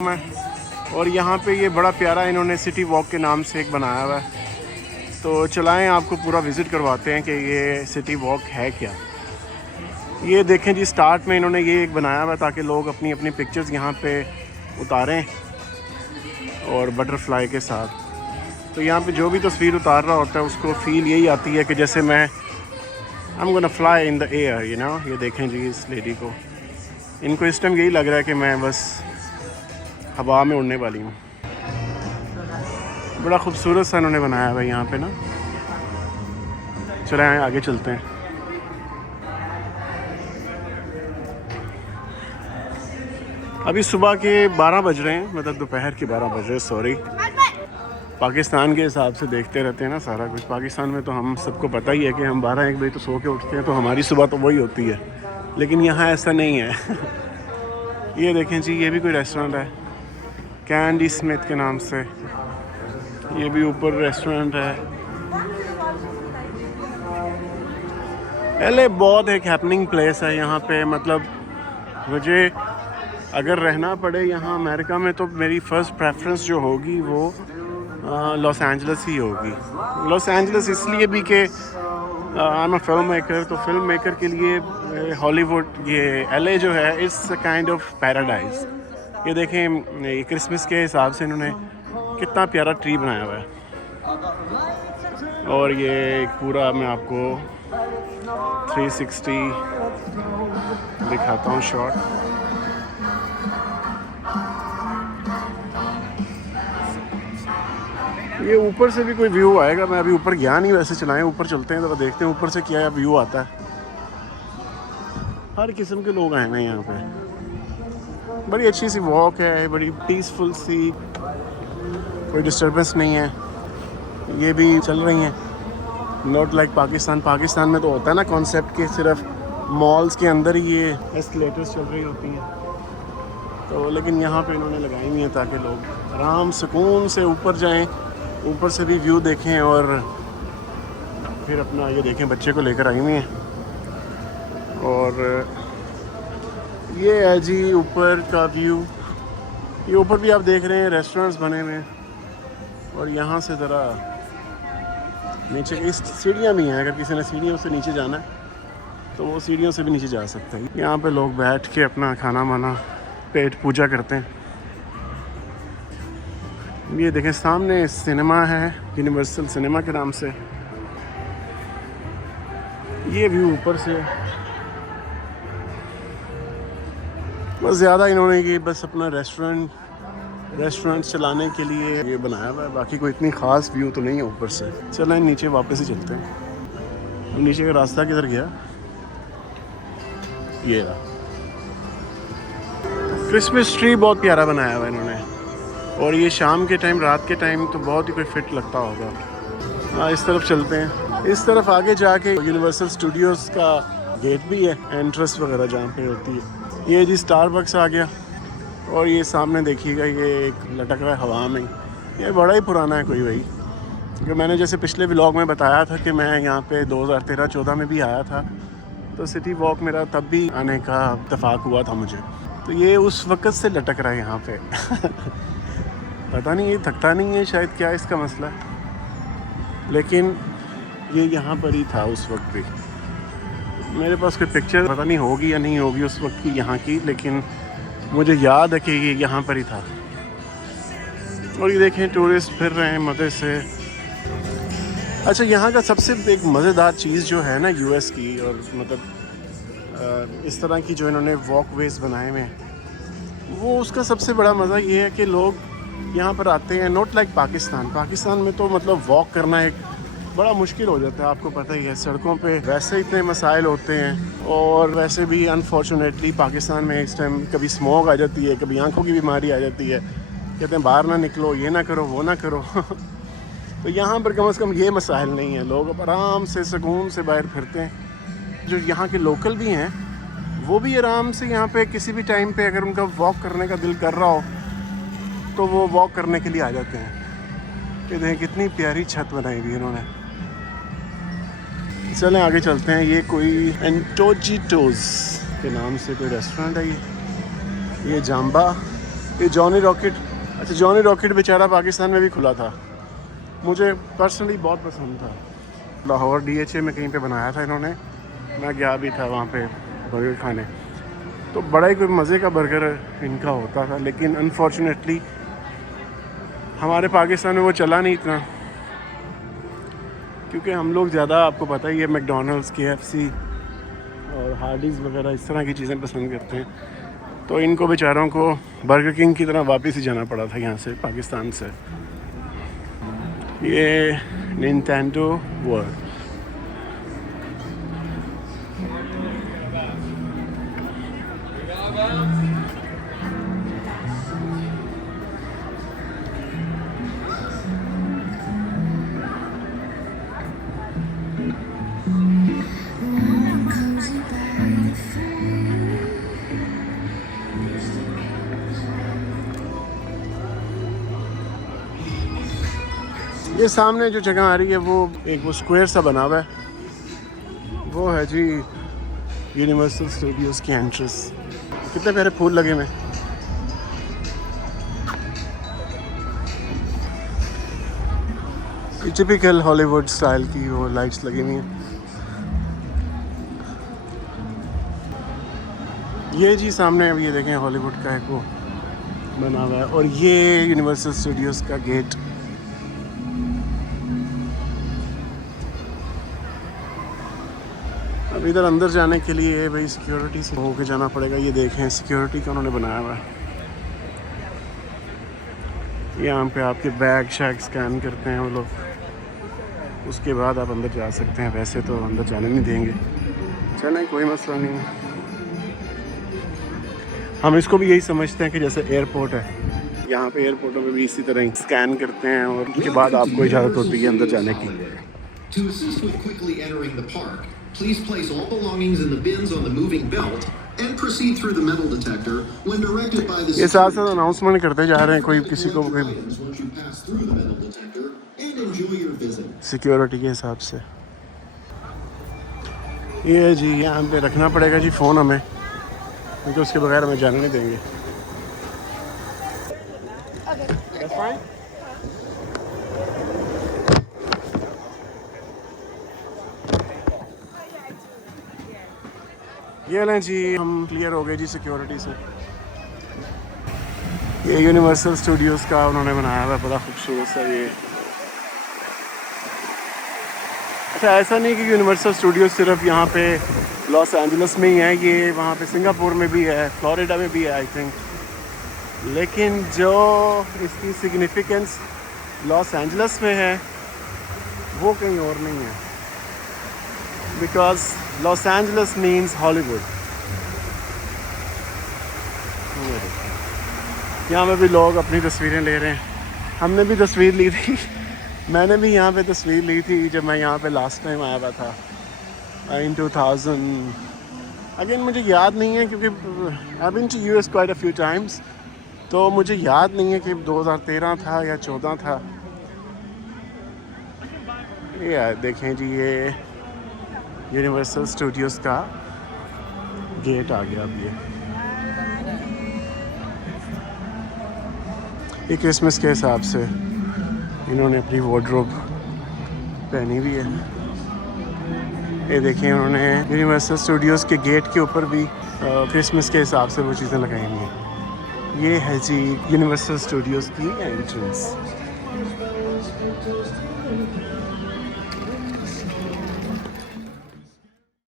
मैं और यहाँ पे ये बड़ा प्यारा इन्होंने सिटी वॉक के नाम से एक बनाया हुआ है। तो चलाएं आपको पूरा विज़िट करवाते हैं कि ये सिटी वॉक है क्या। ये देखें जी, स्टार्ट में इन्होंने ये एक बनाया हुआ है ताकि लोग अपनी अपनी पिक्चर्स यहाँ पे उतारें और बटरफ्लाई के साथ। तो यहाँ पे जो भी तस्वीर उतार रहा होता है उसको फ़ील यही आती है कि जैसे मैं I am gonna fly in the air, you know. ये देखें जी इस लेडी को, इनको इस टाइम यही लग रहा है कि मैं बस हवा में उड़ने वाली हूँ। बड़ा खूबसूरत सा इन्होंने बनाया हुआ है यहाँ पे ना। चले आए आगे चलते हैं। अभी सुबह के 12 बज रहे हैं, मतलब दोपहर के 12 बज रहे हैं, सॉरी। पाकिस्तान के हिसाब से देखते रहते हैं ना सारा कुछ। पाकिस्तान में तो हम सबको पता ही है कि हम 12-1 बजे तो सो के उठते हैं, तो हमारी सुबह तो वही होती है। लेकिन यहाँ ऐसा नहीं है। ये देखें जी, ये भी कोई रेस्टोरेंट है कैंडी स्मिथ के नाम से। ये भी ऊपर रेस्टोरेंट है। एलए बहुत एक हैपनिंग प्लेस है यहाँ पे। मतलब मुझे अगर रहना पड़े यहाँ अमेरिका में तो मेरी फ़र्स्ट प्रेफरेंस जो होगी वो लॉस एंजलिस ही होगी। लॉस एंजलिस इसलिए भी कि I am a film maker, तो फिल्म मेकर के लिए हॉलीवुड, ये एलए जो है it's a kind of paradise. ये देखें, ये क्रिसमस के हिसाब से इन्होंने कितना प्यारा ट्री बनाया हुआ है। और ये एक पूरा मैं आपको 360 दिखाता हूँ शॉट। ये ऊपर से भी कोई व्यू आएगा। मैं अभी ऊपर गया नहीं, वैसे चलाएं ऊपर चलते हैं तो देखते हैं ऊपर से क्या व्यू आता है। हर किस्म के लोग आए हैं यहाँ पे। बड़ी अच्छी सी वॉक है, बड़ी पीसफुल सी, कोई डिस्टर्बेंस नहीं है। ये भी चल रही हैं, नॉट लाइक पाकिस्तान। पाकिस्तान में तो होता है ना कॉन्सेप्ट कि सिर्फ मॉल्स के अंदर ही ये एस्केलेटर्स चल रही होती हैं। तो लेकिन यहाँ पे इन्होंने लगाई हुई हैं ताकि लोग आराम सुकून से ऊपर जाएं, ऊपर से भी व्यू देखें और फिर अपना ये देखें, बच्चे को लेकर आई हुई हैं। और ये है जी ऊपर का व्यू। ये ऊपर भी आप देख रहे हैं रेस्टोरेंट्स बने हुए हैं। और यहाँ से ज़रा नीचे की सीढ़ियाँ भी हैं, अगर किसी ने सीढ़ियों से नीचे जाना है तो वो सीढ़ियों से भी नीचे जा सकते हैं। यहाँ पे लोग बैठ के अपना खाना माना पेट पूजा करते हैं। ये देखें सामने सिनेमा है, यूनिवर्सल सिनेमा के नाम से। ये व्यू ऊपर से बस ज़्यादा इन्होंने ये बस अपना रेस्टोरेंट चलाने के लिए ये बनाया हुआ है। बाकी कोई इतनी ख़ास व्यू तो नहीं है ऊपर से। चलें नीचे वापस ही चलते हैं। अब नीचे का रास्ता किधर गया? ये रहा। क्रिसमस ट्री बहुत प्यारा बनाया हुआ है इन्होंने। और ये शाम के टाइम, रात के टाइम तो बहुत ही कोई फिट लगता होगा। हाँ, इस तरफ चलते हैं। इस तरफ आगे जाके यूनिवर्सल स्टूडियोज़ का गेट भी है, एंट्रेंस वगैरह जहाँ पे होती है। ये जी स्टारबक्स आ गया। और ये सामने देखिएगा, ये एक लटक रहा है हवा में। ये बड़ा ही पुराना है कोई भाई, क्योंकि मैंने जैसे पिछले व्लॉग में बताया था कि मैं यहाँ पे 2013-14 में भी आया था, तो सिटी वॉक मेरा तब भी आने का इत्तेफाक हुआ था मुझे। तो ये उस वक़्त से लटक रहा है यहाँ पे। पता नहीं ये थकता नहीं है शायद, क्या इसका मसला है। लेकिन ये यहाँ पर ही था उस वक्त भी। मेरे पास कोई पिक्चर पता नहीं होगी या नहीं होगी उस वक्त की यहाँ की, लेकिन मुझे याद है कि ये यहाँ पर ही था। और ये देखें टूरिस्ट फिर रहे हैं मज़े से। अच्छा, यहाँ का सबसे एक मज़ेदार चीज़ जो है ना यूएस की, और मतलब इस तरह की जो इन्होंने वॉकवेज बनाए हुए हैं, वो उसका सबसे बड़ा मज़ा ये है कि लोग यहाँ पर आते हैं। नॉट लाइक पाकिस्तान में तो मतलब वॉक करना एक बड़ा मुश्किल हो जाता है, आपको पता ही है। सड़कों पे वैसे इतने मसाइल होते हैं, और वैसे भी अनफॉर्चुनेटली पाकिस्तान में इस टाइम कभी स्मोक आ जाती है, कभी आंखों की बीमारी आ जाती है। कहते हैं बाहर ना निकलो, ये ना करो, वो ना करो। तो यहाँ पर कम से कम ये मसाइल नहीं है। लोग आराम से सुकून से बाहर फिरते हैं। जो यहाँ के लोकल भी हैं वो भी आराम से यहाँ पे किसी भी टाइम पे अगर उनका वॉक करने का दिल कर रहा हो तो वो वॉक करने के लिए आ जाते हैं। ये देखें कितनी प्यारी छत बनाई हुई इन्होंने। चलें आगे चलते हैं। ये कोई एंटोजिटोज़ के नाम से कोई रेस्टोरेंट है। ये जाम्बा ये जॉनी रॉकेट, अच्छा जॉनी रॉकेट बेचारा पाकिस्तान में भी खुला था, मुझे पर्सनली बहुत पसंद था। लाहौर DHA में कहीं पे बनाया था इन्होंने, मैं गया भी था वहाँ पे बर्गर खाने, तो बड़ा ही कोई मज़े का बर्गर इनका होता था, लेकिन अनफॉर्चुनेटली हमारे पाकिस्तान में वो चला नहीं इतना, क्योंकि हम लोग ज़्यादा, आपको पता ही है, मैकडॉनल्ड्स, KFC और हार्डीज़ वगैरह इस तरह की चीज़ें पसंद करते हैं। तो इनको बेचारों को बर्गर किंग की तरह वापस ही जाना पड़ा था यहाँ से, पाकिस्तान से। ये निंटेंडो वर्ल्ड, ये सामने जो जगह आ रही है वो एक वो स्क्वायर सा बना हुआ है, वो है जी यूनिवर्सल स्टूडियोज़ की एंट्रेंस। कितने प्यारे फूल लगे हुए, ये टिपिकल हॉलीवुड स्टाइल की वो लाइट्स लगी हुई हैं। ये जी सामने अब ये देखें हॉलीवुड का एक वो बना हुआ है, और ये यूनिवर्सल स्टूडियोज़ का गेट। अब इधर अंदर जाने के लिए भाई सिक्योरिटी से होके जाना पड़ेगा। ये देखें सिक्योरिटी का उन्होंने बनाया हुआ है, यहाँ पे आपके बैग शैग स्कैन करते हैं वो लोग, उसके बाद आप अंदर जा सकते हैं। वैसे तो अंदर जाने नहीं देंगे, चलें कोई मसला नहीं है। हम इसको भी यही समझते हैं कि जैसे एयरपोर्ट है, यहाँ पे एयरपोर्टों में भी इसी तरह ही स्कैन करते हैं और उसके बाद आपको इजाज़त होती है अंदर जाने की। To assist with quickly entering the park, please place all belongings in the bins on the moving belt and proceed through the metal detector when directed by the ये साथ साथ अनाउंसमेंट करते जा रहे हैं, कोई किसी को कोई once you pass through the metal detector and enjoy your visit. Security के हिसाब से। ये जी यहाँ पे रखना पड़ेगा जी फ़ोन हमें, क्योंकि उसके बगैर हमें जाने नहीं देंगे। ये लें जी, हम क्लियर हो गए जी सिक्योरिटी से। ये यूनिवर्सल स्टूडियोज़ का उन्होंने बनाया हुआ बड़ा खूबसूरत सा ये। अच्छा ऐसा नहीं कि यूनिवर्सल स्टूडियोज़ सिर्फ यहाँ पे लॉस एंजलिस में ही है, ये वहाँ पे सिंगापुर में भी है, फ्लोरिडा में भी है आई थिंक, लेकिन जो इसकी सिग्निफिकेंस लॉस एंजलिस में है वो कहीं और नहीं है, because Los Angeles means Hollywood. यहाँ पे भी लोग अपनी तस्वीरें ले रहे हैं, हमने भी तस्वीर ली थी, मैंने भी यहाँ पे तस्वीर ली थी जब मैं यहाँ पे लास्ट टाइम आया हुआ था इन 2000। अगेन मुझे याद नहीं है क्योंकि I been to US quite a few times, तो मुझे याद नहीं है कि 2013 था या 14 था। ये देखें जी, ये यूनिवर्सल स्टूडियोज़ का गेट आ गया। अब ये क्रिसमस के हिसाब से इन्होंने अपनी वार्डरोब पहनी हुई है। ये देखें उन्होंने यूनिवर्सल स्टूडियोज़ के गेट के ऊपर भी क्रिसमस के हिसाब से वो चीज़ें लगाई हुई हैं। ये है जी यूनिवर्सल स्टूडियोज़ की एंट्रेंस।